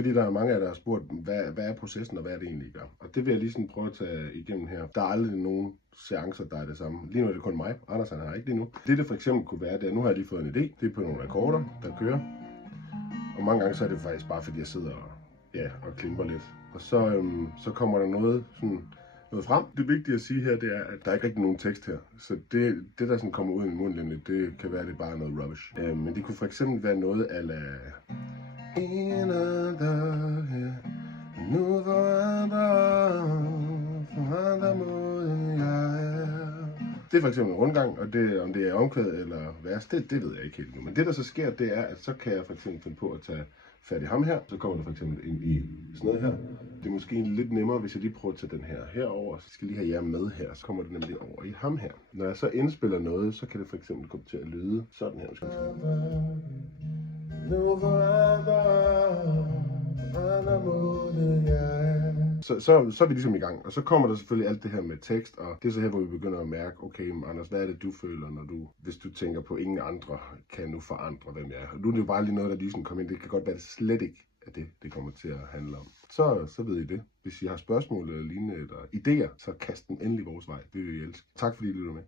Fordi der er mange af jer, der har spurgt, hvad er processen, og hvad er det egentlig, I gør? Og det vil jeg lige sådan prøve at tage igennem her. Der er aldrig nogen seancer, der er det samme. Lige nu er det kun mig. Anders han har ikke lige nu. Det for eksempel kunne være, det er, nu har jeg lige fået en idé. Det er på nogle akkorder, der kører. Og mange gange så er det faktisk bare, fordi jeg sidder og klimper lidt. Og så kommer der noget frem. Det vigtige at sige her, det er, at der er ikke rigtig nogen tekst her. Så det der sådan kommer ud i munden, det kan være, det er bare noget rubbish. Men det kunne for eksempel være noget ala... Nu forandrer moden jeg. Det er for eksempel en rundgang, og om det er omkvæd eller vers, det ved jeg ikke helt nu. Men det der så sker, det er, at så kan jeg for eksempel finde på at tage fat i ham her. Så kommer der for eksempel ind i sådan noget her. Det er måske lidt nemmere, hvis jeg lige prøver at tage den her herover. Så skal jeg lige have jer med her. Så kommer det nemlig over i ham her. Når jeg så indspiller noget, så kan det for eksempel komme til at lyde sådan her. Så er vi ligesom i gang, og så kommer der selvfølgelig alt det her med tekst, og det er så her, hvor vi begynder at mærke, okay, Anders, hvad er det, du føler, hvis du tænker på, ingen andre kan nu forandre, hvem jeg er. Nu er det jo bare lige noget, der lige sådan kommer ind. Det kan godt være, det slet ikke er det kommer til at handle om. Så ved I det. Hvis I har spørgsmål eller lignende, eller idéer, så kast dem endelig vores vej. Det vil vi elske. Tak fordi I lytter med.